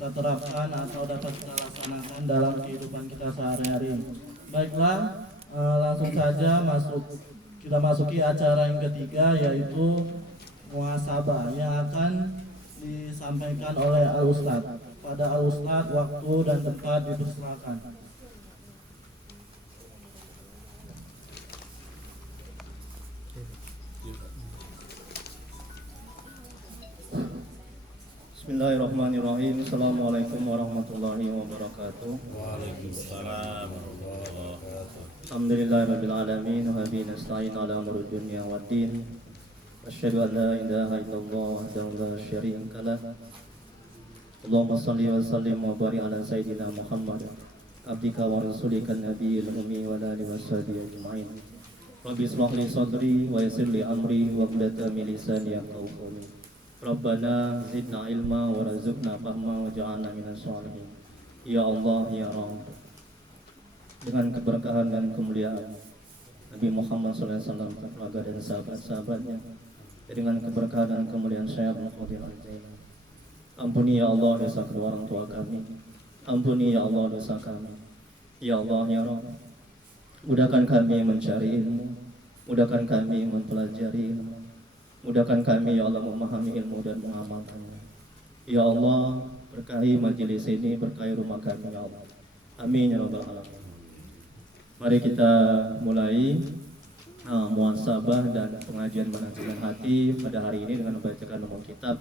kita terapkan atau dapat kita laksanakan dalam kehidupan kita sehari-hari. Baiklah, langsung saja kita masuki acara yang ketiga, yaitu muhasabah yang akan disampaikan oleh Al-Ustadz. Pada Al-Ustadz, waktu dan tempat dipersilakan. Bismillahirrahmanirrahim. Assalamualaikum warahmatullahi wabarakatuh. Waalaikumsalam warahmatullahi wabarakatuh. Alhamdulillahirabbil alamin wa bihi nasta'in ala umuri dunya waddin. Asyhadu an la ilaha illallah wahdahu la syarika lah. Allahumma shalli wa sallim wa barik ala sayyidina Muhammad abdika wa rasulika nabiyil ummi wa ala alihi washabihi ajma'in. Rabbi ishrah li sadri wa yassir li amri wa hlul 'uqdatam min lisani yafqahu qawli. Rabbana zidna ilma wa razukna fahma wa ja'alna minas sholihin. Ya Allah, ya Rabb, dengan keberkahan dan kemuliaan Nabi Muhammad SAW, keluarga dan sahabat-sahabatnya, dengan keberkahan dan kemuliaan Syekh Al-Qadir Al-Jailani, ampuni ya Allah dosa kedua orang tua kami, ampuni ya Allah dosa kami. Ya Allah, ya Rabb, mudahkan kami mencari ilmu, mudahkan kami mempelajari ilmu, mudahkan kami ya Allah memahami ilmu dan mengamalkannya. Ya Allah, berkahi majelis ini, berkahi rumah kami ya Allah. Amin ya rabbal alamin. Mari kita mulai muhasabah dan pengajian manajemen hati pada hari ini dengan membacakan umum kitab.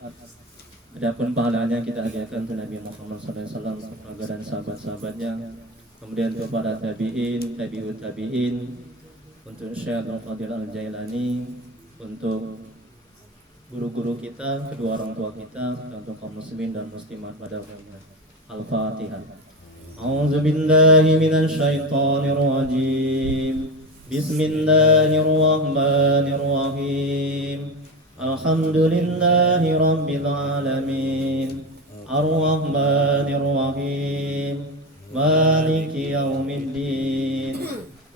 Adapun pahalanya kita hadiahkan untuk Nabi Muhammad SAW, keluarga dan sahabat-sahabatnya, kemudian untuk para tabi'in, tabi'ut tabi'in, untuk Syekh Al-Qadir Al-Jailani, untuk guru-guru kita, kedua orang tua kita, dan untuk kaum muslimin dan muslimat pada umumnya. Al-Fatihah. A'udzu billahi minasy syaithanir rajim. Bismillahirrahmanirrahim. Alhamdulillahi rabbil alamin. Ar-Rahmanir Rahim. Maliki yaumiddin.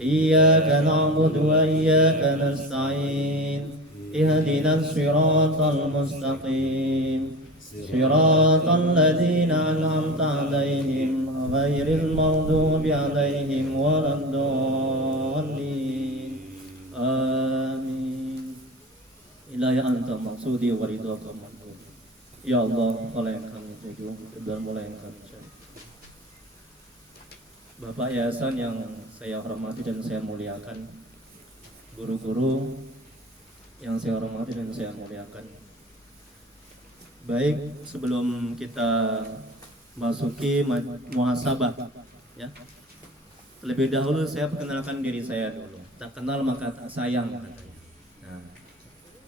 Iyyaka na'budu wa iyyaka nasta'in. اهدنا الصراط المستقيم صراط الذين أنعمت عليهم غير المغضوب عليهم ولا الضالين آمين. Ilahya anta maksudi wa ridhaka matlub. Ya Allah, Allah yang kami tuju dan mulai yang kami cari. Bapak yayasan yang saya hormati dan saya muliakan, guru-guru yang saya hormati dan saya muliakan. Baik, sebelum kita masuki muhasabah, ya, terlebih dahulu saya perkenalkan diri saya dulu. Tak kenal maka tak sayang. Nah,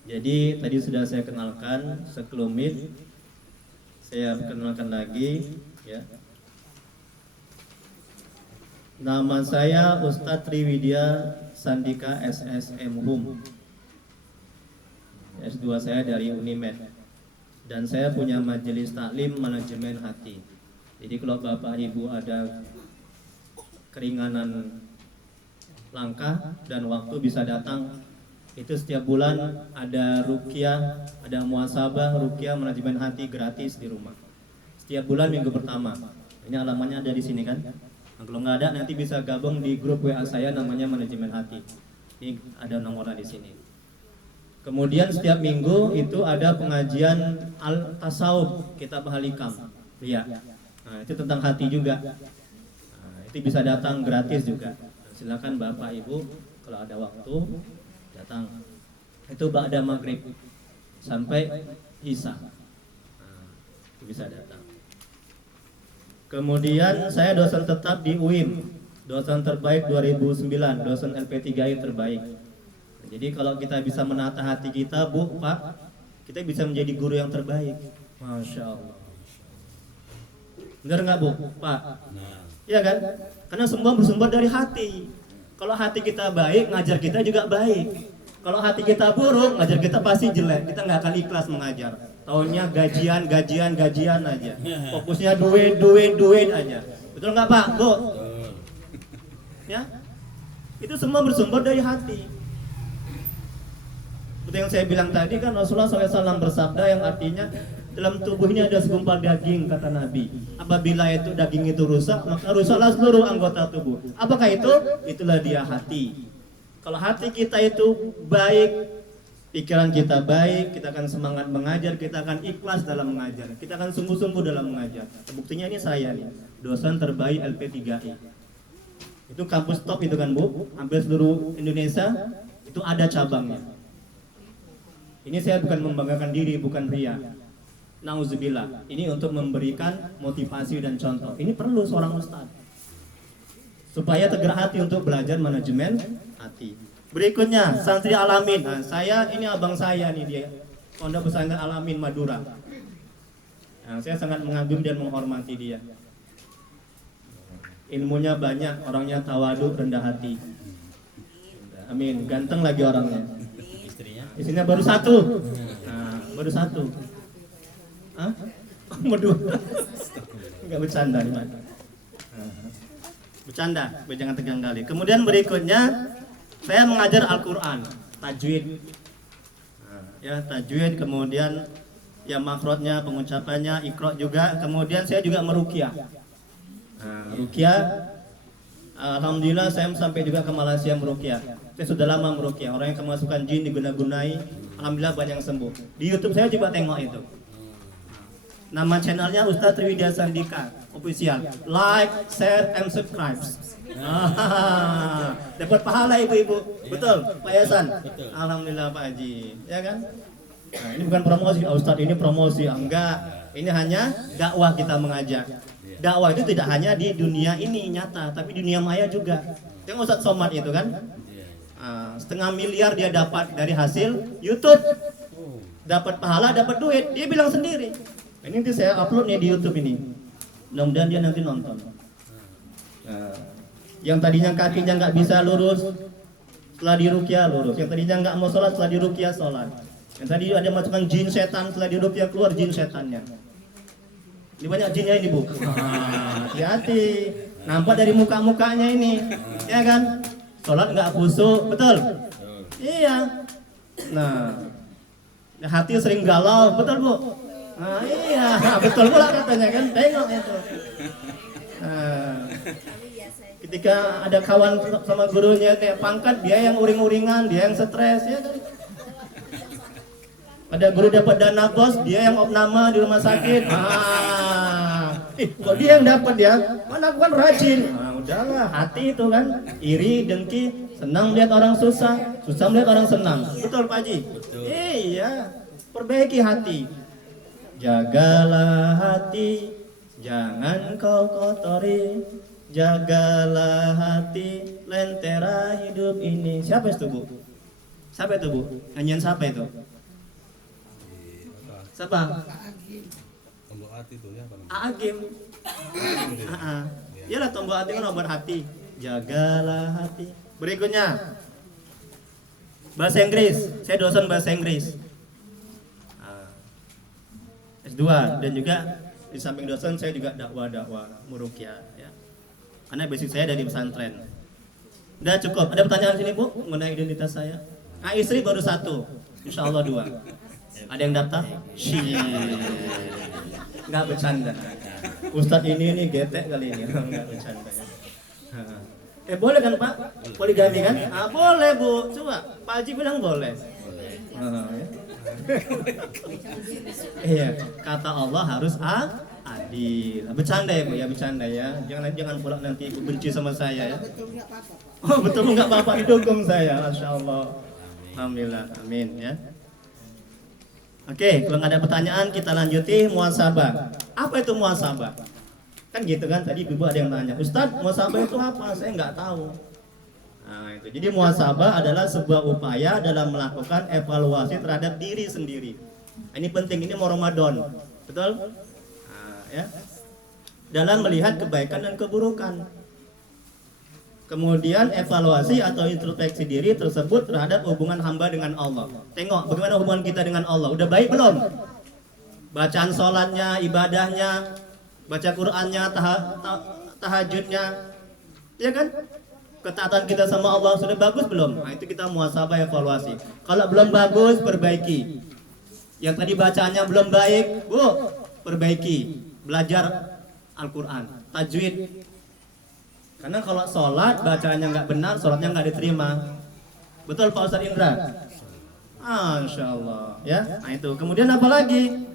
jadi tadi sudah saya kenalkan sekelumit. Saya perkenalkan lagi, ya. Nama saya Ustadz Triwidya Sandika SSM Hum. S2 saya dari Unimed, dan saya punya majelis taklim manajemen hati. Jadi kalau Bapak Ibu ada keringanan langkah dan waktu bisa datang. Itu setiap bulan ada ruqyah, ada muhasabah ruqyah manajemen hati gratis di rumah. Setiap bulan minggu pertama. Ini alamatnya ada di sini kan? Nah, kalau nggak ada nanti bisa gabung di grup WA saya namanya manajemen hati. Ini ada nomornya di sini. Kemudian setiap minggu itu ada pengajian al-tasawuf, kitab halikam. Iya. Nah, itu tentang hati juga. Nah, itu bisa datang gratis juga. Nah, silakan Bapak Ibu kalau ada waktu datang. Itu ba'da maghrib sampai isya. Nah, itu bisa datang. Kemudian saya dosen tetap di UIN, dosen terbaik 2009, dosen LP3I terbaik. Jadi kalau kita bisa menata hati kita, Bu, Pak, kita bisa menjadi guru yang terbaik. Masya Allah. Benar nggak, Bu, Pak? Iya kan? Karena semua bersumber dari hati. Kalau hati kita baik, ngajar kita juga baik. Kalau hati kita buruk, ngajar kita pasti jelek. Kita nggak akan ikhlas mengajar. Tahunnya gajian aja. Fokusnya duit aja. Betul nggak, Pak, Bu? Ya? Itu semua bersumber dari hati. Seperti yang saya bilang tadi kan Rasulullah SAW bersabda yang artinya Dalam tubuh ini ada segumpal daging, kata Nabi. Apabila itu daging itu rusak, maka rusaklah seluruh anggota tubuh. Apakah itu? Itulah dia hati. Kalau hati kita itu baik, pikiran kita baik, kita akan semangat mengajar, kita akan ikhlas dalam mengajar, kita akan sungguh-sungguh dalam mengajar. Buktinya ini saya nih, dosen terbaik LP3I. Itu kampus top itu kan Bu, hampir seluruh Indonesia itu ada cabangnya. Ini saya bukan membanggakan diri, bukan ria. Nauzubillah. Ini untuk memberikan motivasi dan contoh. Ini perlu seorang ustadz supaya tergerak hati untuk belajar manajemen hati. Berikutnya, Santri Alamin. Nah, saya ini abang saya nih dia, Pondok Pesantren Alamin Madura. Nah, saya sangat mengagumi dan menghormati dia. Ilmunya banyak, orangnya tawadu, rendah hati. Amin. Ganteng lagi orangnya. Istrinya baru satu. Nah, baru satu. Hah? Berdua. Enggak bercanda nih, Mas. Bercanda, jangan tegang kali. Kemudian berikutnya saya mengajar Al-Qur'an, tajwid. Ya, tajwid, kemudian ya makhrajnya, pengucapannya, iqra juga. Kemudian saya juga meruqyah. Ruqyah, alhamdulillah saya sampai juga ke Malaysia meruqyah. Saya sudah lama meruqyah. Orang yang kemasukan jin diguna-gunai, alhamdulillah banyak yang sembuh. Di YouTube saya juga tengok itu. Nama channelnya Ustadz Triwidya Sandika Official. Like, share, and subscribe. Dapat pahala ibu-ibu. Betul, Pak Yasan. Alhamdulillah Pak Haji. Ya kan? Nah, ini bukan promosi, Ustadz ini promosi. Enggak. Ini hanya dakwah kita mengajak. Dakwah itu tidak hanya di dunia ini nyata, tapi dunia maya juga. Yang Ustadz Somad itu kan, 1,5 miliar dia dapat dari hasil YouTube. Dapat pahala, dapat duit. Dia bilang sendiri. Ini nanti saya upload nih di YouTube ini. Mudah-mudahan dia nanti nonton. Yang tadinya kakinya nggak bisa lurus, setelah diruqyah lurus. Yang tadinya nggak mau sholat, setelah diruqyah sholat. Yang tadi ada masukan jin setan, setelah diruqyah keluar jin setannya. Ini banyak jinnya ini Bu. Hati-hati. Nampak dari muka-mukanya ini, ya kan? Sholat nggak khusyuk, betul? Iya. Nah, hati sering galau, betul Bu? Nah, iya, betul pula katanya kan, tengok itu. Ketika ada kawan sama gurunya kayak pangkat, dia yang uring-uringan, dia yang stres, ya kan? Ada guru dapat dana bos, dia yang opname di rumah sakit. Kok dia yang dapat ya? Mana aku kan rajin. Udahlah, hati itu kan, iri, dengki, senang melihat orang susah, susah melihat orang senang. Betul Pak Haji? Betul. Iya, perbaiki hati. Jagalah hati, jangan kau kotori. Jagalah hati, lentera hidup ini. Siapa itu Bu? Siapa itu Bu? Nyanyian siapa itu? Siapa? Tombol hati itu ya Pak. Agim. Iyalah tombol hati kan obat hati. Jagalah hati. Berikutnya bahasa Inggris. Saya dosen bahasa Inggris. S2 dan juga di samping dosen saya juga dakwah muruqyah ya. Karena basic saya dari pesantren. Udah cukup. Ada pertanyaan sini Bu mengenai identitas saya? Istri baru 1. Insya Allah 2. Ada yang daftar? Nggak bercanda. Ustadz ini getek kali ini. Nggak bercanda ya. Boleh kan Pak? Poligami kan? Boleh Bu. Coba Pak Haji bilang boleh. Ya. Iya, kata Allah harus adil. Bercanda ya Bu ya, bercanda ya. Jangan pula nanti Ibu benci sama saya ya. Oh betul nggak apa-apa, didukung saya. Masya Allah. Alhamdulillah, amin ya. Oke, kalau nggak ada pertanyaan kita lanjuti muhasabah. Apa itu muhasabah? Kan gitu kan tadi Ibu ada yang tanya, Ustadz muhasabah itu apa? Saya nggak tahu. Nah, itu. Jadi muhasabah adalah sebuah upaya dalam melakukan evaluasi terhadap diri sendiri. Ini penting, ini mau Ramadan, betul? Nah, ya. Dalam melihat kebaikan dan keburukan. Kemudian evaluasi atau introspeksi diri tersebut terhadap hubungan hamba dengan Allah. Tengok bagaimana hubungan kita dengan Allah. Udah baik belum? Bacaan sholatnya, ibadahnya, baca Qur'annya, tahajudnya, ya kan? Ketaatan kita sama Allah sudah bagus belum? Nah itu kita muhasabah evaluasi. Kalau belum bagus, perbaiki. Yang tadi bacaannya belum baik, Bu, perbaiki. Belajar Al-Quran, tajwid. Karena kalau sholat bacaannya nggak benar, sholatnya nggak diterima. Betul Pak Ustadz Indra? Insya Allah. Ya, nah itu. Kemudian apa lagi?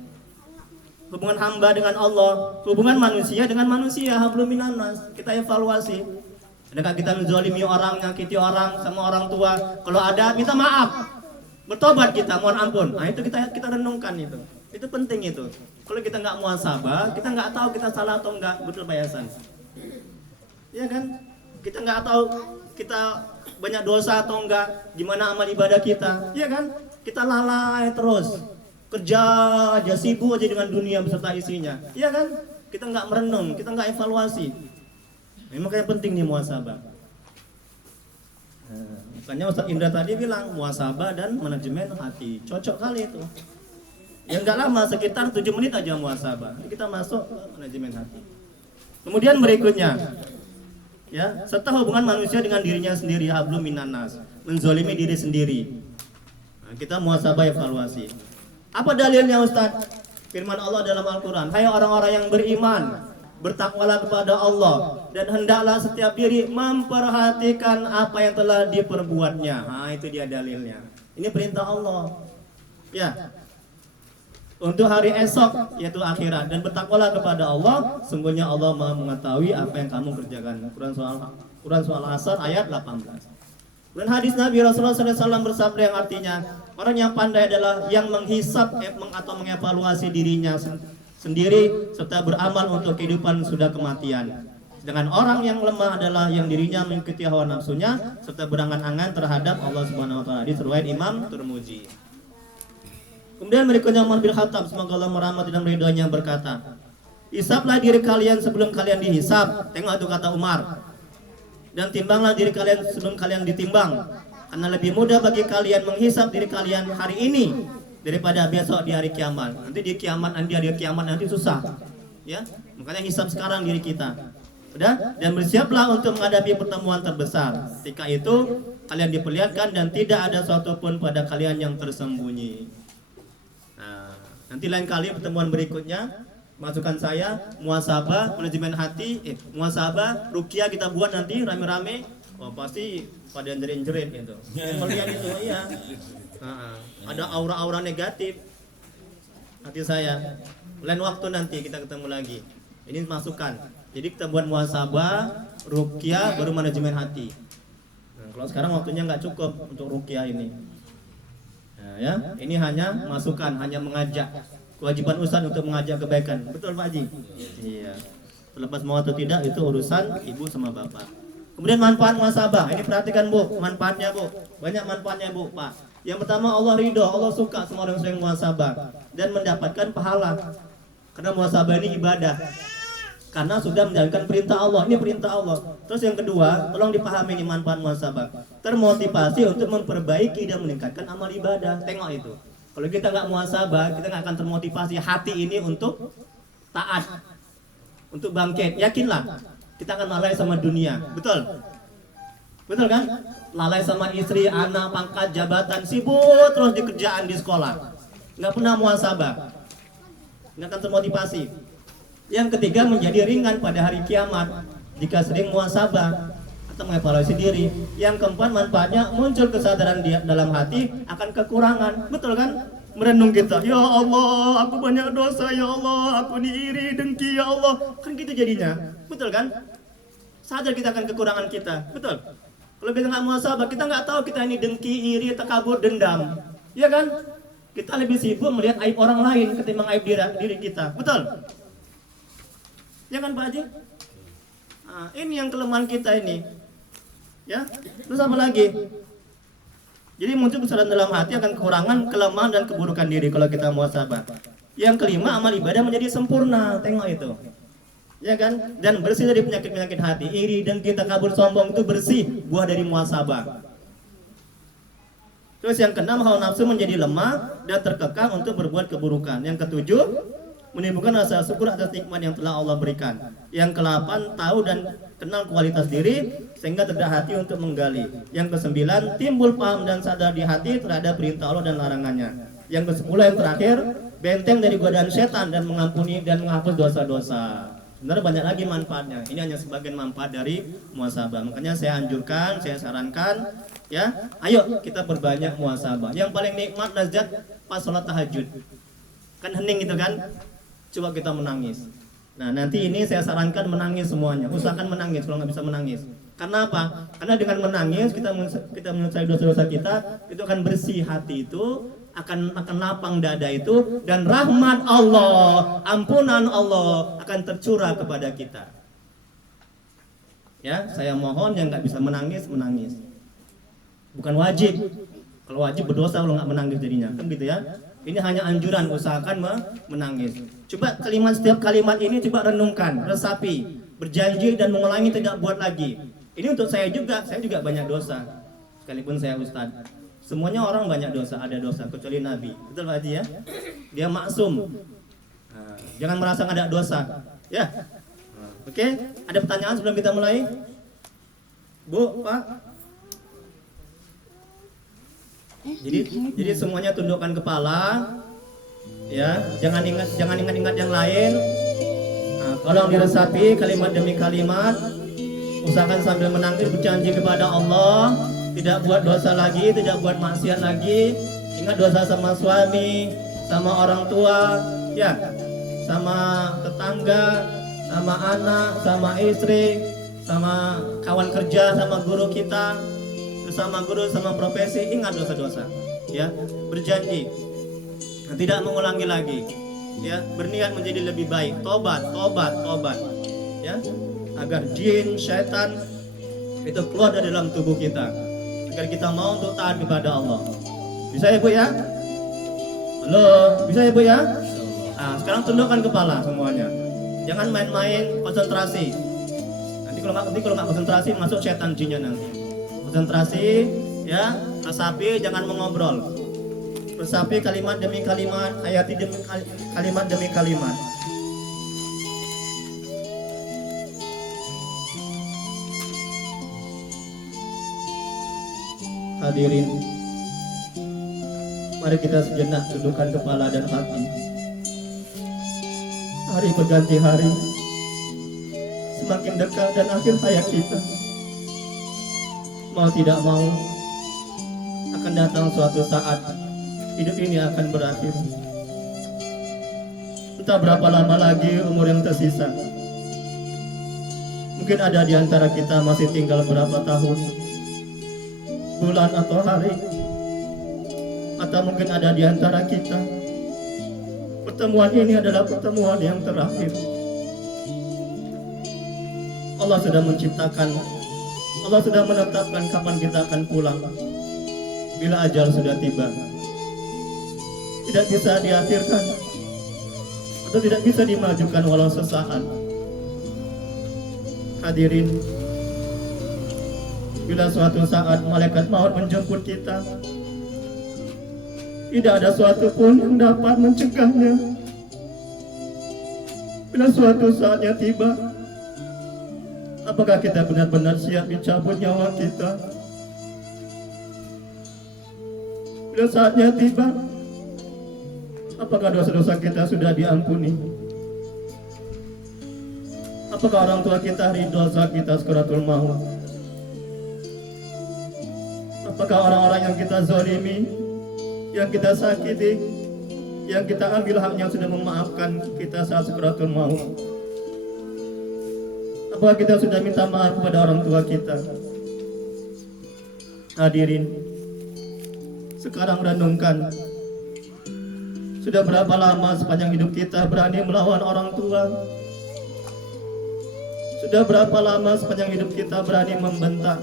Hubungan hamba dengan Allah, hubungan manusia dengan manusia, hablum minan nas. Kita evaluasi. Adakah kita menzalimi orang, nyakiti orang, sama orang tua? Kalau ada, minta maaf. Bertobat kita, mohon ampun. Nah itu kita renungkan itu. Itu penting itu. Kalau kita nggak muhasabah, kita nggak tahu kita salah atau enggak. Betul Pak Yasan? Iya kan? Kita nggak tahu kita banyak dosa atau enggak. Gimana amal ibadah kita? Iya kan? Kita lalai terus. Kerja aja, sibuk aja dengan dunia beserta isinya. Iya kan? Kita nggak merenung, kita nggak evaluasi. Makanya penting nih muhasabah. Makanya Ustaz Indra tadi bilang muhasabah dan manajemen hati. Cocok kali itu. Ya nggak lama, sekitar 7 menit aja muhasabah. Nanti kita masuk ke manajemen hati. Kemudian berikutnya, ya, serta hubungan manusia dengan dirinya sendiri, hablum minan nas, menzolimi diri sendiri. Nah, kita muhasabah evaluasi. Apa dalilnya Ustaz? Firman Allah dalam Al-Quran, hai orang-orang yang beriman, bertakwalah kepada Allah, dan hendaklah setiap diri memperhatikan apa yang telah diperbuatnya. Nah itu dia dalilnya. Ini perintah Allah. Ya, untuk hari esok yaitu akhirat, dan bertakwalah kepada Allah, sungguhnya Allah Maha mengetahui apa yang kamu kerjakan. Quran surah Al-Asr ayat 18. Dan hadis Nabi Rasulullah SAW bersabda yang artinya, orang yang pandai adalah yang menghisap atau mengevaluasi dirinya sendiri serta beramal untuk kehidupan sudah kematian. Sedangkan orang yang lemah adalah yang dirinya mengikuti hawa nafsunya serta berangan-angan terhadap Allah Subhanahu wa taala. Hadis riwayat Imam Tirmidzi. Kemudian berikutnya Umar bin Khattab, semoga Allah merahmati dan meridhoinya, berkata, hisaplah diri kalian sebelum kalian dihisap. Tengok itu kata Umar. Dan timbanglah diri kalian sebelum kalian ditimbang, karena lebih mudah bagi kalian menghisap diri kalian hari ini daripada besok di hari kiamat. Nanti di hari kiamat nanti susah, ya. Makanya hisap sekarang diri kita. Udah? Dan bersiaplah untuk menghadapi pertemuan terbesar. Ketika itu kalian diperlihatkan dan tidak ada sesuatu pun pada kalian yang tersembunyi. Nah, nanti lain kali pertemuan berikutnya, masukan saya muhasabah, manajemen hati, muhasabah, ruqyah kita buat nanti rame-rame. Wah pasti pada jerit-jerit gitu. Melihat itu, iya. Ada aura-aura negatif hati saya. Lain waktu nanti kita ketemu lagi. Ini masukan. Jadi kita buat muhasabah, ruqyah, baru manajemen hati. Nah, kalau sekarang waktunya nggak cukup untuk ruqyah ini. Nah, ya, ini hanya masukan, hanya mengajak. Kewajiban ustaz untuk mengajak kebaikan. Betul Pak Haji? Iya. Terlepas mau atau tidak itu urusan ibu sama bapak. Kemudian manfaat muhasabah. Ini perhatikan Bu, manfaatnya Bu. Banyak manfaatnya Bu, Pak. Yang pertama Allah ridho, Allah suka sama orang yang sering muhasabah dan mendapatkan pahala. Karena muhasabah ini ibadah. Karena sudah menjalankan perintah Allah. Ini perintah Allah. Terus yang kedua, tolong dipahami ini manfaat muhasabah. Termotivasi untuk memperbaiki dan meningkatkan amal ibadah. Tengok itu. Kalau kita nggak muhasabah, kita nggak akan termotivasi hati ini untuk taat, untuk bangkit. Yakinlah, kita akan lalai sama dunia. Betul? Betul kan? Lalai sama istri, anak, pangkat, jabatan, sibuk terus di kerjaan, di sekolah. Nggak pernah muhasabah. Nggak akan termotivasi. Yang ketiga, menjadi ringan pada hari kiamat jika sering muhasabah atau mengevaluasi diri. Yang keempat, manfaatnya muncul kesadaran di dalam hati akan kekurangan. Betul kan? Merenung kita, ya Allah, aku banyak dosa, ya Allah, aku ini iri, dengki, ya Allah. Kan gitu jadinya. Betul kan? Sadar kita akan kekurangan kita. Betul? Kalau kita nggak muhasabah, kita nggak tahu kita ini dengki, iri, takabur, dendam. Iya kan? Kita lebih sibuk melihat aib orang lain ketimbang aib diri kita. Betul? Ya kan Pak Haji? Nah, ini yang kelemahan kita ini. Ya, terus apa lagi? Jadi muncul kesadaran dalam hati akan kekurangan, kelemahan dan keburukan diri kalau kita muhasabah. Yang kelima, amal ibadah menjadi sempurna. Tengok itu. Ya kan? Dan bersih dari penyakit-penyakit hati. Iri dan kita kabur sombong itu bersih, buah dari muhasabah. Terus yang keenam, hawa nafsu menjadi lemah dan terkekang untuk berbuat keburukan. Yang ketujuh, menimbulkan rasa syukur atas nikmat yang telah Allah berikan. Yang ke-8, tahu dan kenal kualitas diri sehingga terdak hati untuk menggali. Yang ke-9, timbul paham dan sadar di hati terhadap perintah Allah dan larangannya. Yang ke-10 yang terakhir, benteng dari godaan setan dan mengampuni dan menghapus dosa-dosa. Sebenarnya banyak lagi manfaatnya. Ini hanya sebagian manfaat dari muhasabah. Makanya saya anjurkan, saya sarankan, ya, ayo kita perbanyak muhasabah. Yang paling nikmat lazat pas sholat tahajud. Kan hening gitu kan? Coba kita menangis. Nah, nanti ini saya sarankan menangis semuanya. Usahakan menangis kalau nggak bisa menangis. Karena apa? Karena dengan menangis kita menyelesaikan dosa-dosa kita, itu akan bersih hati itu, akan lapang dada itu, dan rahmat Allah, ampunan Allah akan tercurah kepada kita. Ya, saya mohon yang nggak bisa menangis. Bukan wajib. Kalau wajib berdosa kalau nggak menangis jadinya, kan gitu ya. Ini hanya anjuran, usahakan menangis. Coba setiap kalimat ini coba renungkan, resapi, berjanji dan mengulangi, tidak buat lagi. Ini untuk saya juga banyak dosa. Sekalipun saya ustadz, semuanya orang banyak dosa, ada dosa kecuali Nabi. Betul Pak Haji ya? Dia maksum. Nah, jangan merasa nggak ada dosa, ya. Oke, ada pertanyaan sebelum kita mulai? Bu, Pak. Jadi semuanya tundukkan kepala, ya. Jangan ingat yang lain. Nah, tolong diresapi kalimat demi kalimat. Usahakan sambil menangis berjanji kepada Allah, tidak buat dosa lagi, tidak buat maksiat lagi. Ingat dosa sama suami, sama orang tua, ya, sama tetangga, sama anak, sama istri, sama kawan kerja, sama guru kita, sama guru, sama profesi. Ingat dosa-dosa, ya, berjanji tidak mengulangi lagi, ya, berniat menjadi lebih baik, tobat, ya, agar jin, syaitan itu keluar dari dalam tubuh kita, agar kita mau untuk taat kepada Allah. Bisa ya Bu ya? Halo, bisa ya Bu ya? Nah, sekarang tundukkan kepala semuanya. Jangan main-main, konsentrasi. Nanti kalau nggak konsentrasi masuk setan jinnya nanti. Konsentrasi, ya, resapi, jangan mengobrol. Resapi kalimat demi kalimat, hayati kalimat demi kalimat. Hadirin, mari kita sejenak tundukkan kepala dan hati. Hari berganti hari, semakin dekat dan akhir hayat kita. Mau tidak mau, akan datang suatu saat hidup ini akan berakhir. Entah berapa lama lagi umur yang tersisa. Mungkin ada di antara kita masih tinggal berapa tahun, bulan atau hari, atau mungkin ada di antara kita pertemuan ini adalah pertemuan yang terakhir. Allah sudah menciptakan, Allah sudah menetapkan kapan kita akan pulang. Bila ajal sudah tiba, tidak bisa diakhirkan atau tidak bisa dimajukan walau sesaat. Hadirin, bila suatu saat malaikat maut menjemput kita, tidak ada suatu pun yang dapat mencegahnya. Bila suatu saatnya tiba, apakah kita benar-benar siap dicabut nyawa kita? Bila saatnya tiba, apakah dosa-dosa kita sudah diampuni? Apakah orang tua kita ridho saat kita sakaratul maut? Apakah orang-orang yang kita zalimi, yang kita sakiti, yang kita ambil haknya sudah memaafkan kita saat sakaratul maut? Apakah kita sudah minta maaf kepada orang tua kita? Hadirin, sekarang renungkan, sudah berapa lama sepanjang hidup kita berani melawan orang tua? Sudah berapa lama sepanjang hidup kita berani membentak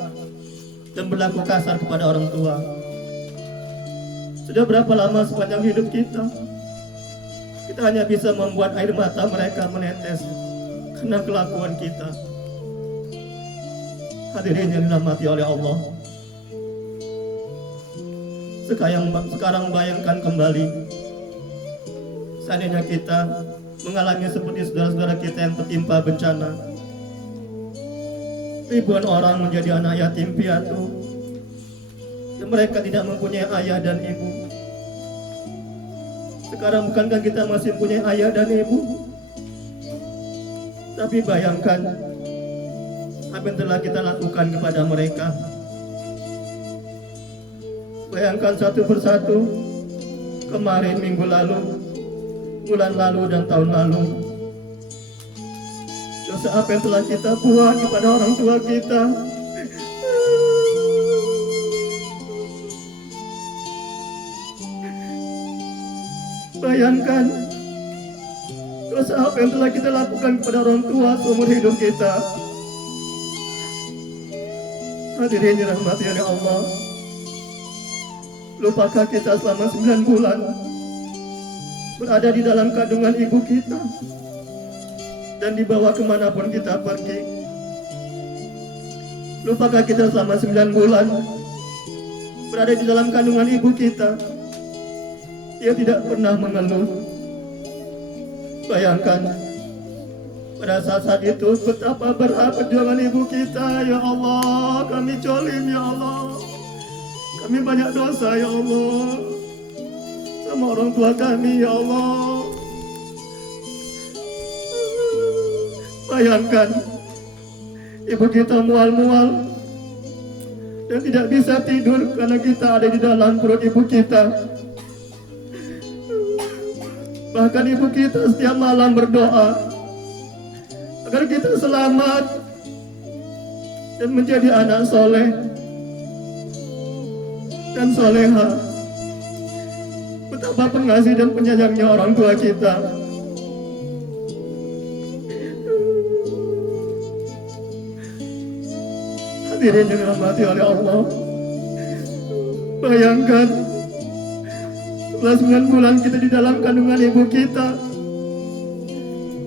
dan berlaku kasar kepada orang tua? Sudah berapa lama sepanjang hidup kita hanya bisa membuat air mata mereka menetes karena kelakuan kita? Hadirin yang dirahmati oleh Allah, sekarang bayangkan kembali, seandainya kita mengalami seperti saudara-saudara kita yang tertimpa bencana. Ribuan orang menjadi anak yatim piatu, dan mereka tidak mempunyai ayah dan ibu. Sekarang bukankah kita masih punya ayah dan ibu? Tapi bayangkan apa yang telah kita lakukan kepada mereka. Bayangkan satu persatu, kemarin, minggu lalu, bulan lalu, dan tahun lalu, dosa apa yang telah kita buat kepada orang tua kita. Bayangkan dosa apa yang telah kita lakukan kepada orang tua seumur hidup kita. Hadirin yang dirahmati oleh Allah, lupakah kita selama 9 bulan berada di dalam kandungan ibu kita dan dibawa kemanapun kita pergi? Lupakah kita selama 9 bulan berada di dalam kandungan ibu kita? Dia tidak pernah mengeluh. Bayangkan pada saat itu betapa berat perjuangan ibu kita. Ya Allah, kami jolim ya Allah, kami banyak dosa ya Allah sama orang tua kami ya Allah. Bayangkan ibu kita mual-mual dan tidak bisa tidur karena kita ada di dalam perut ibu kita. Bahkan ibu kita setiap malam berdoa agar kita selamat dan menjadi anak soleh dan soleha. Betapa pengasih dan penyayangnya orang tua kita. Hadirin yang dirahmati oleh Allah, bayangkan setelah 9 bulan kita di dalam kandungan ibu kita,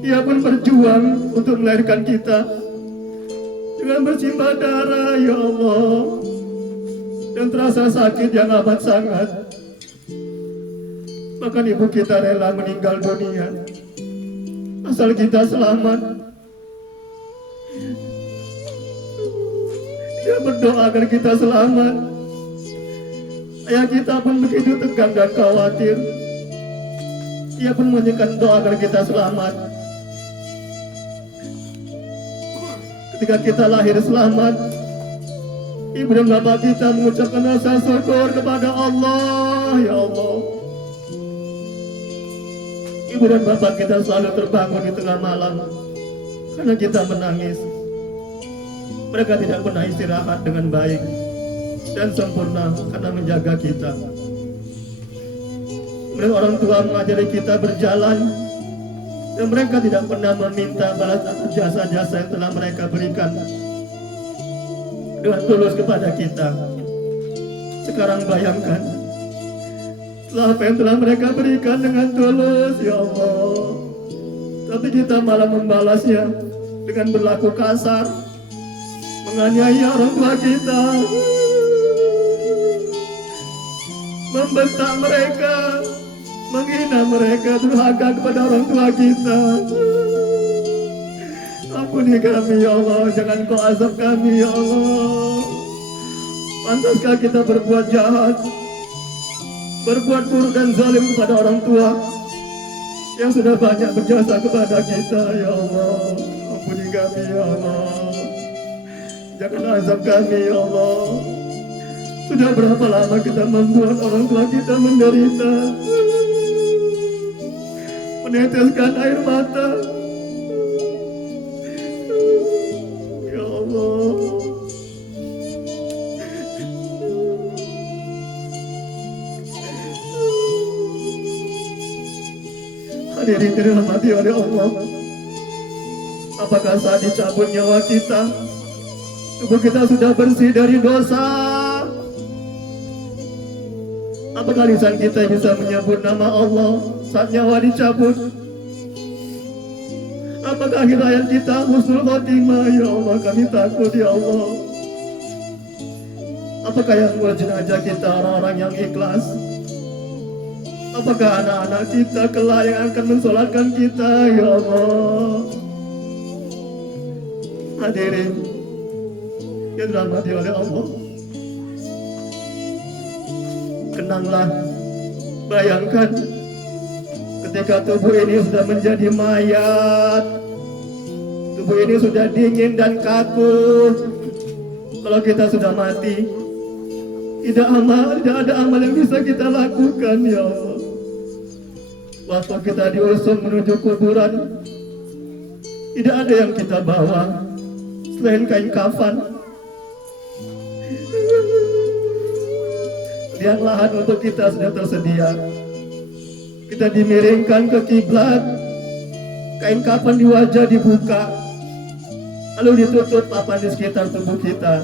ia pun berjuang untuk melahirkan kita dengan bersimbah darah ya Allah, dan terasa sakit yang amat sangat. Bahkan ibu kita rela meninggal dunia asal kita selamat. Dia berdoa agar kita selamat. Ayah kita pun begitu tegang dan khawatir. Ia pun menyanyikan doa agar kita selamat. Ketika kita lahir selamat, ibu dan bapak kita mengucapkan rasa syukur kepada Allah. Ya Allah, ibu dan bapak kita selalu terbangun di tengah malam karena kita menangis. Mereka tidak pernah istirahat dengan baik dan sempurna karena menjaga kita. Mereka orang tua mengajari kita berjalan, dan mereka tidak pernah meminta balas atas jasa-jasa yang telah mereka berikan dengan tulus kepada kita. Sekarang bayangkan, setelah apa yang telah mereka berikan dengan tulus, ya Allah, tapi kita malah membalasnya dengan berlaku kasar, menganiaya orang tua kita, membentak mereka, menghina mereka, durhaka kepada orang tua kita. Ampuni kami ya Allah, jangan kau azab kami ya Allah. Pantaskah kita berbuat jahat, berbuat buruk dan zalim kepada orang tua yang sudah banyak berjasa kepada kita ya Allah? Ampuni kami ya Allah, jangan azab kami ya Allah. Sudah berapa lama kita membuat orang tua kita menderita, meneteskan air mata. Ya Allah, hadirin dirahmati oleh Allah, apakah saat dicabut nyawa kita, tubuh kita sudah bersih dari dosa? Apakah lisan kita bisa menyebut nama Allah saat nyawa dicabut? Apakah akhir hayat kita husnul khotimah? Ya Allah, kami takut ya Allah. Apakah yang berjenazah kita orang-orang yang ikhlas? Apakah anak-anak kita kelak yang akan mensolatkan kita? Ya Allah. Hadirin yang dirahmati oleh Allah, kenanglah, bayangkan Ketika tubuh ini sudah menjadi mayat, tubuh ini sudah dingin dan kaku. Kalau kita sudah mati, tidak ada amal yang bisa kita lakukan, ya Allah. Waktu kita diusung menuju kuburan, tidak ada yang kita bawa selain kain kafan. Lihat lahan untuk kita sudah tersedia. Kita dimiringkan ke kiblat, kain kafan di wajah dibuka, lalu ditutup papan di sekitar tubuh kita.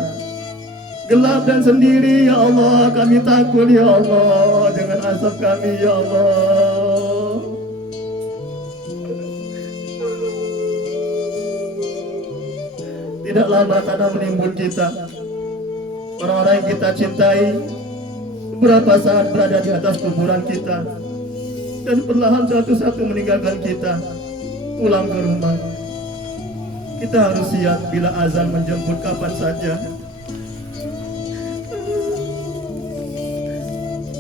Gelap dan sendiri, ya Allah, kami takut, ya Allah, dengan asap kami, ya Allah. Tidak lama tanah menimbun kita. Orang-orang yang kita cintai beberapa saat berada di atas kuburan kita, dan perlahan satu-satu meninggalkan kita, pulang ke rumah. Kita harus siap bila azan menjemput kapan saja.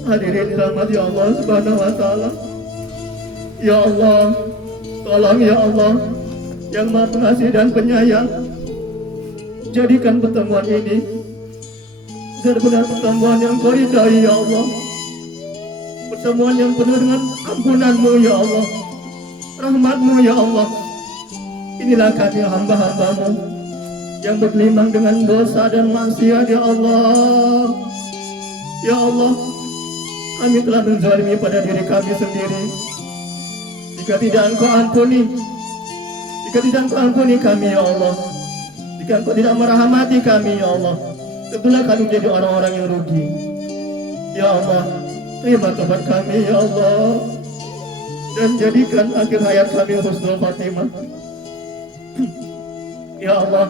Hadirin dirahmati Allah Subhanahu wa taala. Ya Allah, tolong ya Allah yang Maha Pengasih dan Penyayang, jadikan pertemuan ini benar-benar pertemuan yang Kau ridai, ya Allah. Pertemuan yang penuh dengan ampunan-Mu, ya Allah, rahmat-Mu, ya Allah. Inilah kami hamba-hamba-Mu yang bergelimang dengan dosa dan maksiat, ya Allah. Ya Allah, kami telah menzalimi pada diri kami sendiri. Jika tidak Engkau ampuni kami, ya Allah, jika Engkau tidak merahmati kami, ya Allah, tentulah kami menjadi orang-orang yang rugi. Ya Allah, terima tobat kami, ya Allah, dan jadikan akhir hayat kami husnul khatimah. Ya Allah,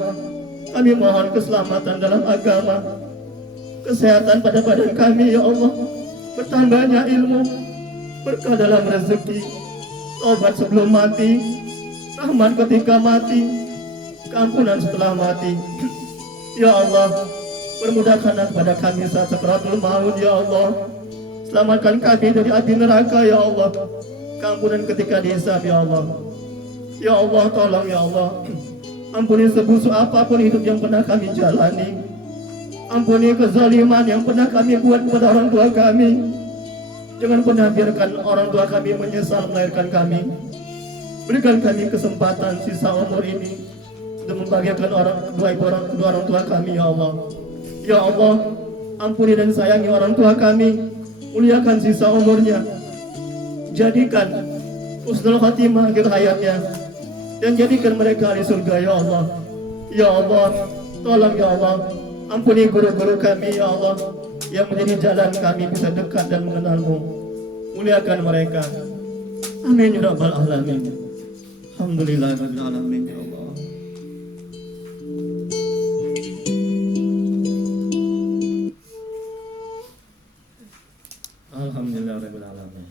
kami mohon keselamatan dalam agama, kesehatan pada badan kami, ya Allah, bertambahnya ilmu, berkah dalam rezeki, tobat sebelum mati, rahmat ketika mati, keampunan setelah mati. Ya Allah, permudahkanlah kepada kami saat sakaratul maut, ya Allah. Selamatkan kami dari api neraka, ya Allah. Keampunan ketika dihisab, ya Allah. Ya Allah, tolong ya Allah, ampuni sebusuk apapun hidup yang pernah kami jalani. Ampuni kezaliman yang pernah kami buat kepada orang tua kami. Jangan pernah biarkan orang tua kami menyesal melahirkan kami. Berikan kami kesempatan sisa umur ini untuk membahagiakan kedua orang tua kami, ya Allah. Ya Allah, ampuni dan sayangi orang tua kami. Muliakan sisa umurnya. Jadikan husnul khatimah akhir hayatnya, dan jadikan mereka di surga, ya Allah. Ya Allah, tolong ya Allah, ampuni guru-guru kami, ya Allah, yang menjadi jalan kami bisa dekat dan mengenal-Mu. Muliakan mereka. Amin ya rabbal alamin. Alhamdulillah rabbil alamin, ya Allah. Alhamdulillah rabbil alamin.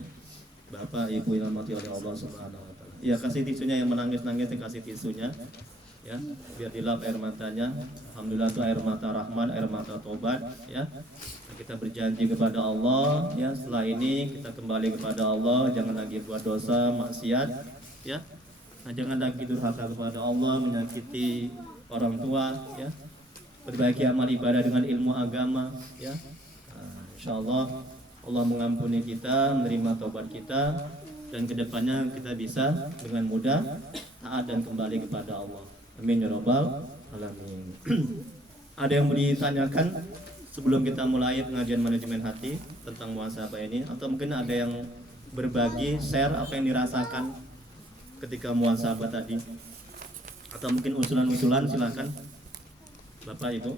Bapak Ibu yang dirahmati oleh Allah Subhanahu wa taala. Ya, kasih tisunya, yang menangis-nangis kasih tisunya. Ya, biar dilap air matanya. Alhamdulillah itu air mata rahmat, air mata tobat, ya. Kita berjanji kepada Allah, ya, setelah ini kita kembali kepada Allah, jangan lagi buat dosa, maksiat, ya. Nah, jangan lagi durhaka kepada Allah, menyakiti orang tua, ya. Perbaiki amal ibadah dengan ilmu agama, ya. Nah, insyaallah Allah mengampuni kita, menerima tobat kita, dan kedepannya kita bisa dengan mudah taat dan kembali kepada Allah. Amin ya rabbal alamin. Ada yang mau ditanyakan sebelum kita mulai pengajian manajemen hati tentang muhasabah ini, atau mungkin ada yang berbagi, share apa yang dirasakan ketika muhasabah tadi, atau mungkin usulan-usulan, silakan Bapak Ibu.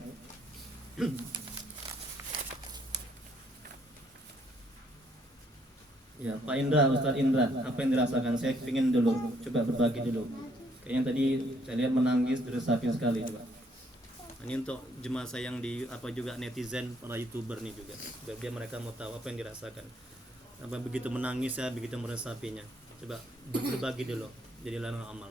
Ya, Pak Indra, Ustadz Indra, apa yang dirasakan? Saya ingin dulu, coba berbagi dulu. Kayaknya tadi saya lihat menangis, deresapi sekali, coba. Ini untuk jemaah saya yang di apa juga netizen, para YouTuber nih juga. Biar mereka mau tahu apa yang dirasakan. Apa begitu menangis ya, begitu meresapinya. Coba berbagi dulu, jadi ladang amal.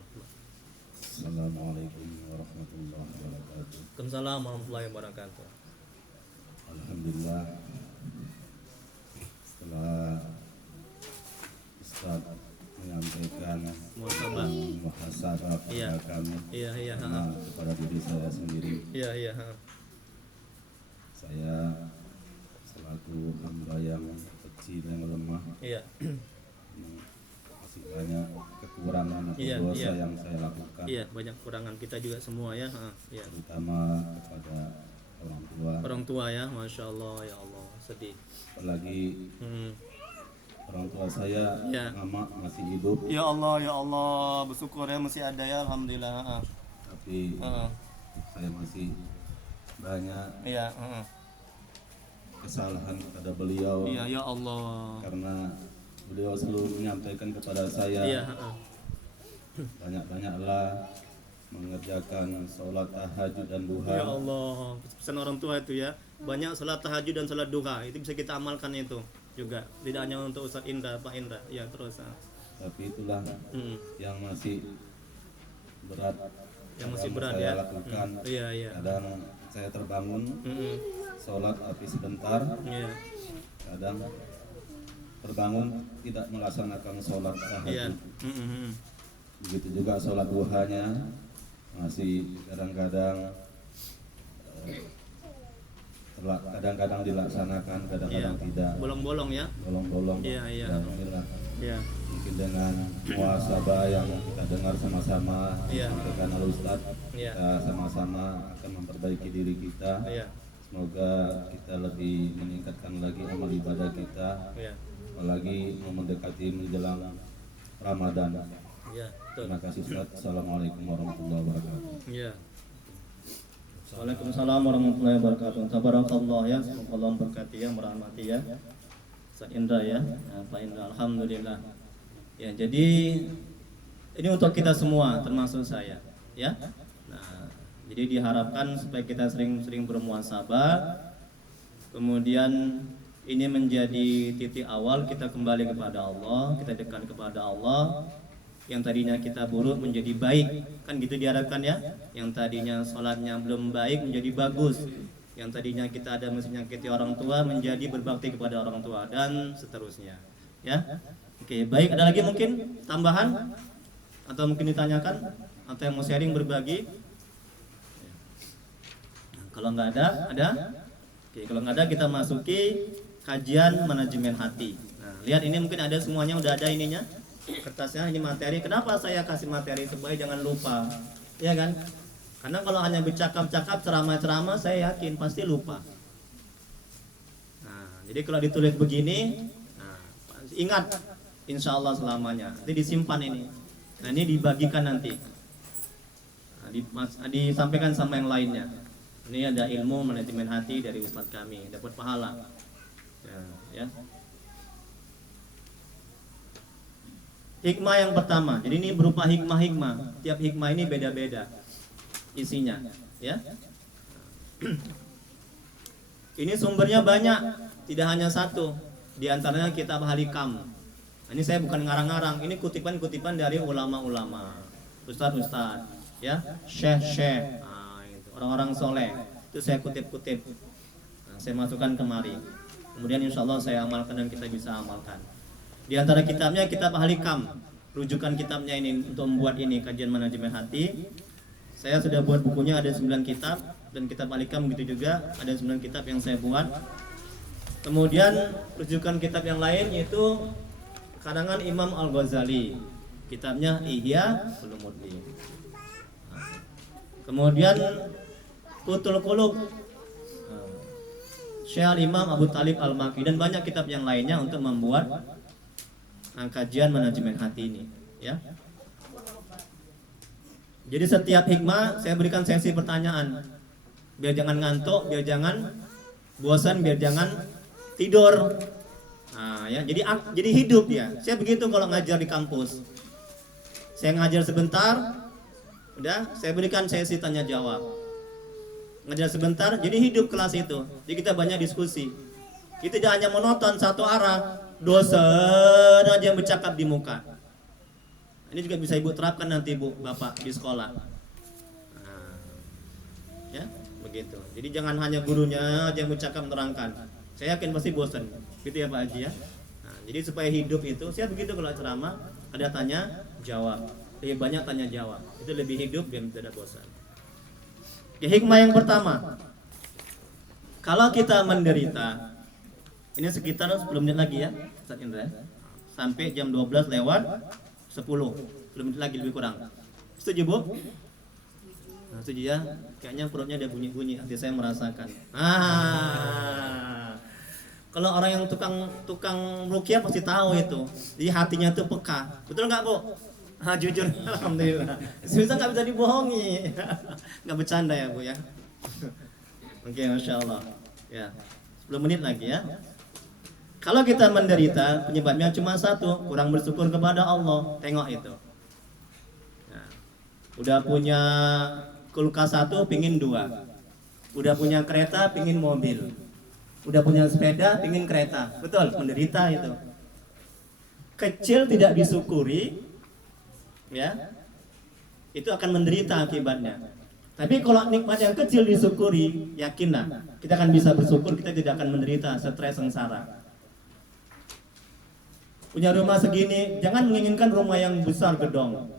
Assalamualaikum warahmatullahi wabarakatuh. Waalaikumsalam warahmatullahi wabarakatuh. Alhamdulillah, setelah Ustaz menyampaikan Muhasabah. muhasabah kepada Iya. kami, Iya, iya, karena kepada diri saya sendiri. iya, iya, Saya selaku hamba yang kecil yang lemah, iya, masih banyak kekurangan atau Iya, dosa iya. yang saya lakukan, iya, banyak kurangan kita juga semua ya, iya. terutama kepada orang tua. Orang tua ya, masya Allah, ya Allah, sedih. Apalagi Hmm. orang tua saya, Iya. mama masih hidup, Ya Allah, bersyukur ya masih ada ya, alhamdulillah. tapi saya masih banyak Iya, kesalahan kepada beliau, iya, ya Allah. karena beliau selalu menyampaikan kepada saya, Iya, banyak-banyaklah mengerjakan sholat tahajud dan duha. ya Allah, pesan orang tua itu ya, banyak salat tahajud dan salat duha, itu bisa kita amalkan itu juga, tidak hanya untuk Ustaz Indra, Pak Indra, ya terus. Tapi itulah Hmm. yang masih berat, Yang masih yang berat saya ya. lakukan. Iya, iya. Kadang saya terbangun sholat tapi sebentar, Iya, kadang terbangun tidak melaksanakan sholat iya. tahajud. Begitu juga sholat duhanya masih kadang-kadang kadang-kadang dilaksanakan, kadang-kadang Iya. tidak, Bolong-bolong ya. bolong-bolong. Iya, iya. Dan inilah Iya. mungkin dengan muhasabah yang kita dengar sama-sama Iya. disampaikan oleh Ustaz, Iya. kita sama-sama akan memperbaiki diri kita. Iya. Semoga kita lebih meningkatkan lagi amal ibadah kita, Iya. apalagi mau mendekati menjelang Ramadan. Iya, betul. Terima kasih Ustaz. Assalamualaikum warahmatullahi wabarakatuh. Iya. Waalaikumsalam warahmatullahi wabarakatuh. Tabarakallah ya, semoga Allah memberkati ya, merahmati ya. Ustaz Indra ya, Pak Indra, alhamdulillah. Ya, jadi ini untuk kita semua, termasuk saya, ya. Nah, jadi diharapkan supaya kita sering-sering bermuhasabah. Kemudian ini menjadi titik awal kita kembali kepada Allah, kita dekat kepada Allah. Yang tadinya kita buruk menjadi baik, kan gitu diharapkan ya. Yang tadinya sholatnya belum baik menjadi bagus, yang tadinya kita ada mesti menyakiti orang tua menjadi berbakti kepada orang tua, dan seterusnya ya. Oke, baik, ada lagi mungkin tambahan atau mungkin ditanyakan atau yang mau sharing berbagi? Nah, kalau nggak ada? Oke, kalau nggak ada kita masuki kajian manajemen hati. Nah, lihat ini mungkin ada semuanya, udah ada ininya kertasnya, ini materi. Kenapa saya kasih materi supaya jangan lupa, ya kan? Karena kalau hanya bercakap-cakap, ceramah-ceramah, saya yakin pasti lupa. Nah, jadi kalau ditulis begini, nah, ingat, insya Allah selamanya. Nanti disimpan ini. Nah, ini dibagikan nanti. Nah, disampaikan sama yang lainnya. Ini ada ilmu manajemen hati dari Ustadz kami, dapat pahala. Ya. Hikmah yang pertama, jadi ini berupa hikmah-hikmah. Tiap hikmah ini beda-beda isinya, ya. Ini sumbernya banyak, tidak hanya satu. Di antaranya kitab Halikam. Ini saya bukan ngarang-ngarang, ini kutipan-kutipan dari ulama-ulama, ustadz-ustadz, ya, syekh-syekh, itu orang-orang soleh. Itu saya kutip-kutip. Nah, saya masukkan kemari. Kemudian insya Allah saya amalkan dan kita bisa amalkan. Di antara kitabnya kitab Halikam, rujukan kitabnya ini untuk membuat ini kajian manajemen hati. Saya sudah buat bukunya, ada 9 kitab, dan kitab Halikam begitu juga ada 9 kitab yang saya buat. Kemudian rujukan kitab yang lain yaitu karangan Imam Al-Ghazali, kitabnya Ihya Ulumuddin. Kemudian Qutul Qulub, Syekh Imam Abu Talib Al-Maki, dan banyak kitab yang lainnya untuk membuat kajian manajemen hati ini, ya. Jadi setiap hikmah saya berikan sesi pertanyaan, biar jangan ngantuk, biar jangan bosan, biar jangan tidur. Nah, ya, jadi hidup ya. Saya begitu kalau ngajar di kampus. Saya ngajar sebentar, udah saya berikan sesi tanya jawab. Ngajar sebentar, jadi hidup kelas itu. Jadi kita banyak diskusi. Kita tidak hanya monoton satu arah, dosen aja yang bercakap di muka. Ini juga bisa ibu terapkan nanti bu, bapak di sekolah. Nah, ya begitu. Jadi jangan hanya gurunya aja yang bercakap menerangkan. Saya yakin pasti bosan, gitu ya Pak Haji ya. Nah, Jadi supaya hidup itu, saya begitu kalau ceramah ada tanya jawab, lebih banyak tanya jawab, itu lebih hidup dan tidak bosan. Oke, hikmah yang pertama, kalau kita menderita, ini sekitar 10 menit lagi ya Ustaz Indra, sampai jam 12 lewat 10 menit lagi lebih kurang. Setuju Bu? Nah, setuju ya? Kayaknya perutnya ada bunyi-bunyi, hati saya merasakan. Kalau orang yang tukang ruqyah pasti tahu itu. Jadi hatinya tuh peka. Betul nggak Bu? Jujur, alhamdulillah. Susah nggak bisa dibohongi. Nggak bercanda ya Bu ya. Oke, masya Allah. Ya, 10 menit lagi ya. Kalau kita menderita, penyebabnya cuma satu, kurang bersyukur kepada Allah. Tengok itu. Nah, udah punya kulkas 1, pingin 2. Udah punya kereta, pingin mobil. Udah punya sepeda, pingin kereta. Betul, menderita itu. Kecil tidak disyukuri, ya, itu akan menderita akibatnya. Tapi kalau nikmat yang kecil disyukuri, yakinlah, kita akan bisa bersyukur, kita tidak akan menderita stres sengsara. Punya rumah segini, jangan menginginkan rumah yang besar gedong.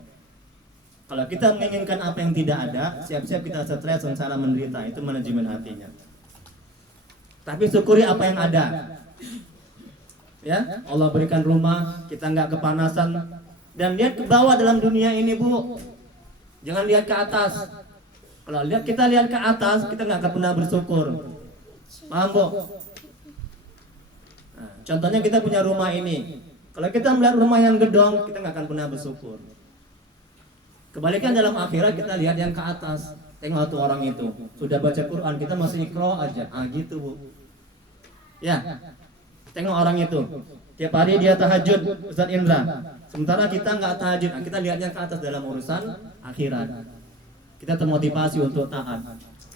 Kalau kita menginginkan apa yang tidak ada, siap-siap kita stres sengsara menderita. Itu manajemen hatinya. Tapi syukuri apa yang ada. Ya, Allah berikan rumah, kita nggak kepanasan. Dan lihat ke bawah dalam dunia ini Bu. Jangan lihat ke atas. Kalau kita lihat ke atas, kita nggak akan pernah bersyukur. Paham Bu? Nah, contohnya kita punya rumah ini. Kalau kita melihat rumah yang gedong, kita nggak akan pernah bersyukur. Kebalikan dalam akhirat, kita lihat yang ke atas. Tengok tuh orang itu, sudah baca Quran, kita masih iqra aja. Gitu Bu. Ya, tengok orang itu. Tiap hari dia tahajud, Ustaz Indra. Sementara kita nggak tahajud, kita lihatnya ke atas dalam urusan akhirat. Kita termotivasi untuk taat.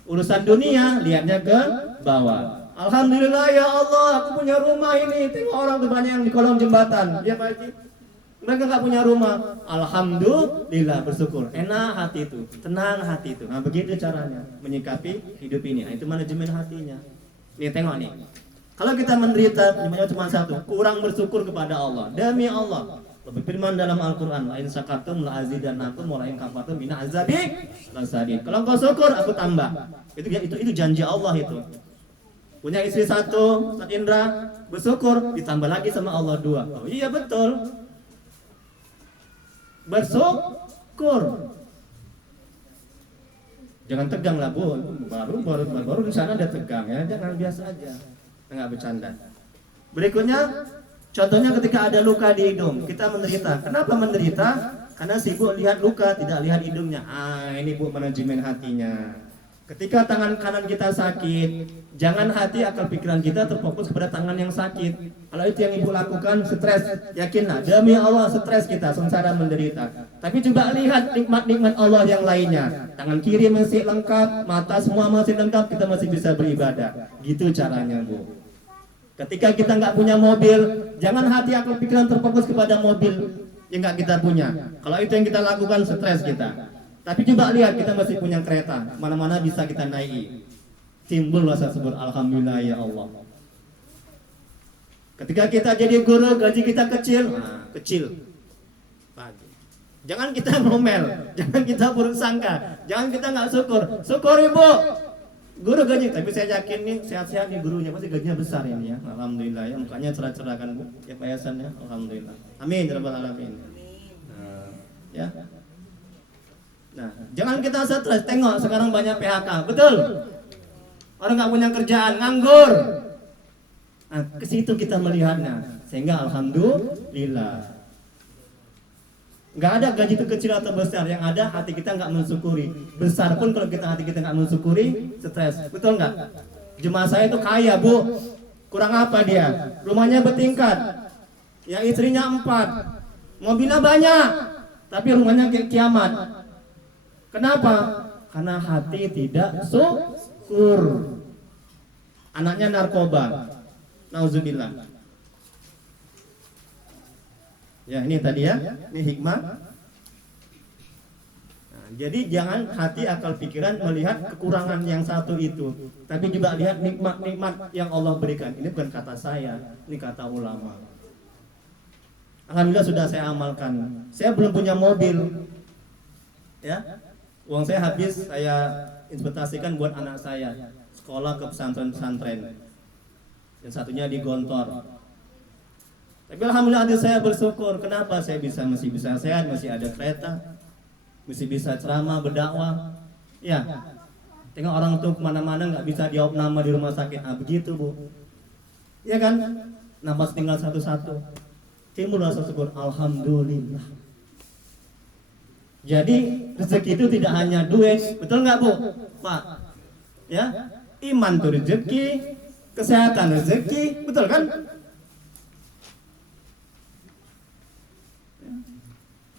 Urusan dunia, lihatnya ke bawah. Alhamdulillah ya Allah, aku punya rumah ini. Tengok orang tuh banyak yang di kolong jembatan. Dia Pak Haji, mereka nggak punya rumah. Alhamdulillah, bersyukur. Enak hati itu, tenang hati itu. Nah begitu caranya menyikapi hidup ini. Nah, itu manajemen hatinya. Nih tengok nih. Kalau kita menderita, penyebabnya cuma satu, kurang bersyukur kepada Allah. Demi Allah, berfirman dalam Al-Quran, la in syakartum la azidannakum wa la in kafartum inna azabi lasadid. Kalau engkau syukur, aku tambah. Itu janji Allah itu. Punya istri 1, Ustaz Indra, bersyukur, ditambah lagi sama Allah 2. Oh iya betul. Bersyukur. Jangan tegang lah Bu. Baru di sana ada tegang ya. Jangan biasa aja. Enggak bercanda. Berikutnya, contohnya ketika ada luka di hidung, kita menderita. Kenapa menderita? Karena sibuk lihat luka, tidak lihat hidungnya. Ini Bu manajemen hatinya. Ketika tangan kanan kita sakit, jangan hati akal pikiran kita terfokus kepada tangan yang sakit. Kalau itu yang Ibu lakukan, stres, yakinlah demi Allah stres kita, sengsara menderita. Tapi coba lihat nikmat-nikmat Allah yang lainnya. Tangan kiri masih lengkap, mata semua masih lengkap, kita masih bisa beribadah. Gitu caranya Bu. Ketika kita nggak punya mobil, jangan hati akal pikiran terfokus kepada mobil yang nggak kita punya. Kalau itu yang kita lakukan, stres kita. Tapi coba lihat, kita masih punya kereta, mana-mana bisa kita naiki. Timbul rasa syukur, alhamdulillah ya Allah. Ketika kita jadi guru, gaji kita kecil, kecil. Jangan kita ngomel, jangan kita buruk sangka, jangan kita nggak syukur. Syukur Ibu, guru gaji. Tapi saya yakin nih sehat-sehat nih gurunya, pasti gajinya besar ini ya. Alhamdulillah ya, mukanya cerah-cerah kan Bu, ya payasannya. Alhamdulillah. Amin ya rabbal alamin. Ya. Nah, jangan kita stres. Tengok sekarang banyak PHK, betul? Orang nggak punya kerjaan, nganggur. Nah, ke situ kita melihatnya. Sehingga alhamdulillah. Nggak ada gaji itu kecil atau besar, yang ada hati kita nggak mensyukuri. Besar pun kalau hati kita nggak mensyukuri, stres. Betul nggak? Jemaah saya itu kaya Bu, kurang apa dia? Rumahnya bertingkat, yang istrinya 4, mobilnya banyak, tapi rumahnya kayak kiamat. Kenapa? Karena hati tidak syukur. Anaknya narkoba, nauzubillah. Ya ini tadi ya, ini hikmah. Nah, jadi jangan hati akal pikiran melihat kekurangan yang satu itu, tapi juga lihat nikmat-nikmat yang Allah berikan. Ini bukan kata saya, ini kata ulama. Alhamdulillah sudah saya amalkan. Saya belum punya mobil, ya. Uang saya habis saya investasikan buat anak saya sekolah ke pesantren-pesantren. Yang satunya di Gontor. Tapi alhamdulillah hati saya bersyukur. Kenapa saya masih bisa sehat, masih ada kereta, masih bisa ceramah, berdakwah. Ya, tengok orang tuh kemana-mana nggak bisa jawab nama di rumah sakit. Ah begitu bu. Ya kan? Nafas tinggal satu-satu. Timbul rasa syukur. Alhamdulillah. Jadi rezeki itu tidak hanya duit, betul nggak bu? Pak, ya, iman itu rezeki, kesehatan rezeki, betul kan?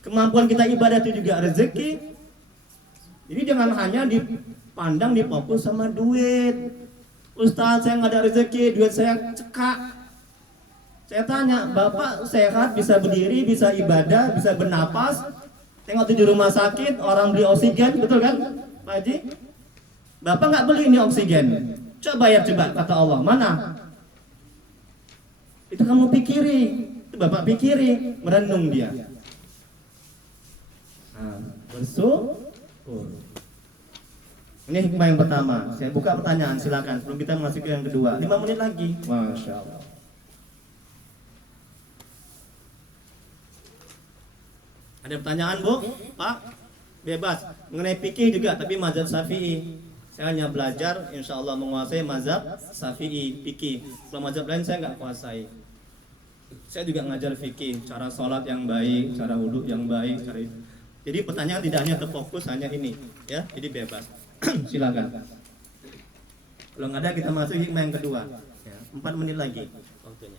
Kemampuan kita ibadah itu juga rezeki. Jadi jangan hanya dipandang, difokus sama duit. Ustaz, saya nggak ada rezeki, duit saya cekak. Saya tanya, Bapak sehat, bisa berdiri, bisa ibadah, bisa bernapas. Tengok tuh di rumah sakit, orang beli oksigen, betul kan Pak Haji? Bapak nggak beli ini oksigen. Coba bayar coba, kata Allah, mana? Itu kamu pikiri, itu Bapak pikiri, merenung dia. Nah, bersyukur. Ini hikmah yang pertama. Saya buka pertanyaan, silakan sebelum kita masuk ke yang kedua. 5 menit lagi. Masya Allah. Ada pertanyaan bu? Pak? Bebas. Mengenai fikih juga, tapi mazhab Syafi'i. Saya hanya belajar, insya Allah menguasai mazhab Syafi'i, fikih. Kalau mazhab lain saya nggak kuasai. Saya juga ngajar fikih, cara sholat yang baik, cara wudhu yang baik, cara itu. Jadi pertanyaan tidak hanya terfokus hanya ini, ya. Jadi bebas. Silakan. Kalau nggak ada kita masuk hikmah yang kedua. Ya, 4 menit lagi waktunya.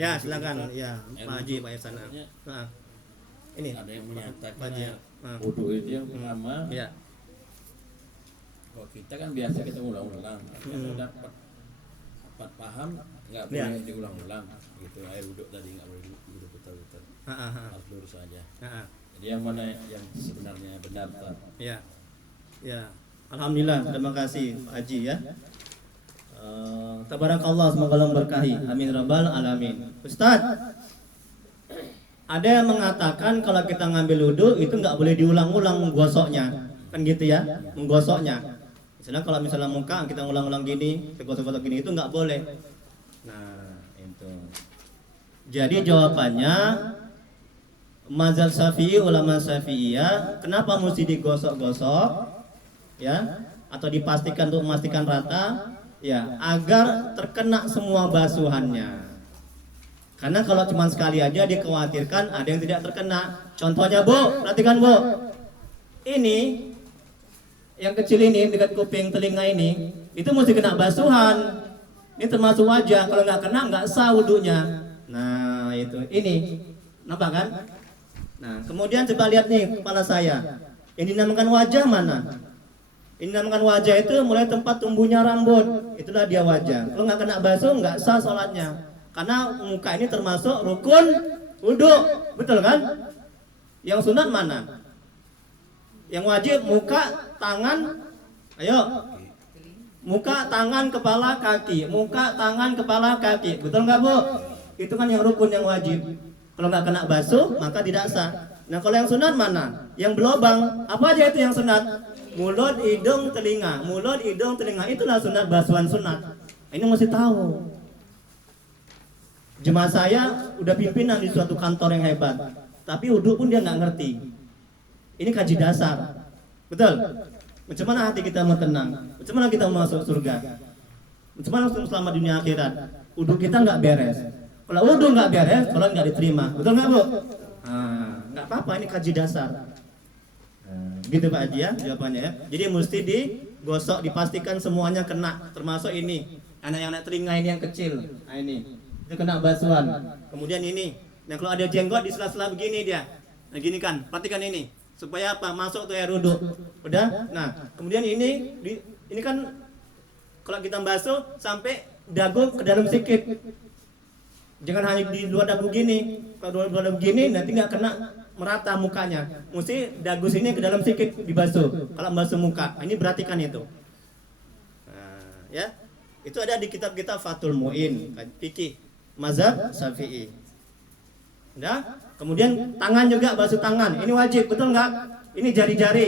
Ya silakan. Ya Pak Haji, Pak Yasana. Nah, ini ada yang menyatakan Pak Haji. wudhu itu yang pertama. Ya. Kalau kita kan biasa kita ulang-ulang, kalau dapat paham nggak Ya. boleh diulang-ulang gitu. Air wudhu tadi nggak boleh wudhu putar-putar, harus lurus saja. Jadi yang mana yang sebenarnya benar Pak? Ya. Ya. Alhamdulillah, terima kasih Pak Haji ya. Tabarakallah, semoga Allah memberkahi. Amin rabbal alamin. Ustaz, ada yang mengatakan kalau kita ngambil wudhu itu nggak boleh diulang-ulang menggosoknya, kan gitu ya, menggosoknya. Misalnya kalau misalnya muka kita ulang-ulang gini, gosok-gosok gini itu nggak boleh. Nah itu. Jadi jawabannya mazhab Syafi'i, ulama Syafi'iyah, kenapa mesti digosok-gosok, ya, atau dipastikan untuk memastikan rata? Ya, agar terkena semua basuhannya. Karena kalau cuma sekali aja dikhawatirkan ada yang tidak terkena. Contohnya bu, perhatikan bu. Ini yang kecil ini dekat kuping telinga ini, itu mesti kena basuhan. Ini termasuk wajah. Kalau nggak kena nggak sah wudunya. Nah itu, ini, nampak kan? Nah kemudian coba lihat nih kepala saya. Yang dinamakan wajah mana? Ini dinamakan wajah itu mulai tempat tumbuhnya rambut. Itulah dia wajah. Kalau nggak kena basuh nggak sah sholatnya. Karena muka ini termasuk rukun wudhu, betul kan? Yang sunat mana? Yang wajib muka, tangan, ayo. Muka, tangan, kepala, kaki. Muka, tangan, kepala, kaki. Betul nggak bu? Itu kan yang rukun, yang wajib. Kalau nggak kena basuh maka tidak sah. Nah kalau yang sunat mana? Yang berlobang. Apa aja itu yang sunat? Mulut, hidung, telinga. Mulut, hidung, telinga. Itulah sunat, basuhan sunat. Ini mesti tahu. Jemaah saya udah pimpinan di suatu kantor yang hebat, tapi wudhu pun dia nggak ngerti. Ini kaji dasar, betul? Macam mana hati kita mau tenang? Macam mana kita mau masuk surga? Macam mana selama dunia akhirat? Wudhu kita nggak beres. Kalau wudhu nggak beres, sholat nggak diterima, betul nggak bu? Nggak apa-apa, ini kaji dasar. Gitu Pak Haji ya jawabannya ya. Jadi mesti digosok, dipastikan semuanya kena, termasuk ini anak-anak telinga ini yang kecil. Nah ini itu kena basuhan. Kemudian ini, nah kalau ada jenggot di sela-sela begini dia, nah gini kan, perhatikan ini, supaya apa? Masuk tuh air wudhu. Udah. Nah kemudian ini kan kalau kita basuh sampai dagu ke dalam sedikit. Jangan hanya di luar dagu gini. Kalau luar dagu gini nanti nggak kena merata mukanya. Mesti dagu sini ke dalam sedikit dibasuh. Kalau basuh muka, ini perhatikan itu. Nah, ya, itu ada di kitab-kitab Fathul Mu'in, fikih. mazhab Syafi'i. Udah? Kemudian tangan juga, basuh tangan. Ini wajib, betul nggak? Ini jari-jari.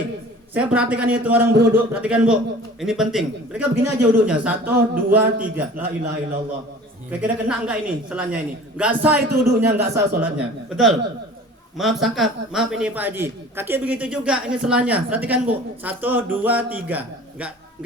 Saya perhatikan itu orang berwudhu, perhatikan Bu. Ini penting. Mereka begini aja wudhunya. 1, 2, 3. La ilaha illallah. Kira-kira kena nggak ini selanya ini? Nggak sah itu wudhunya, nggak sah sholatnya. Betul? Maaf Sakap, maaf ini Pak Haji. Kaki begitu juga, ini selanya. Perhatikan Bu. 1, 2, 3. Nggak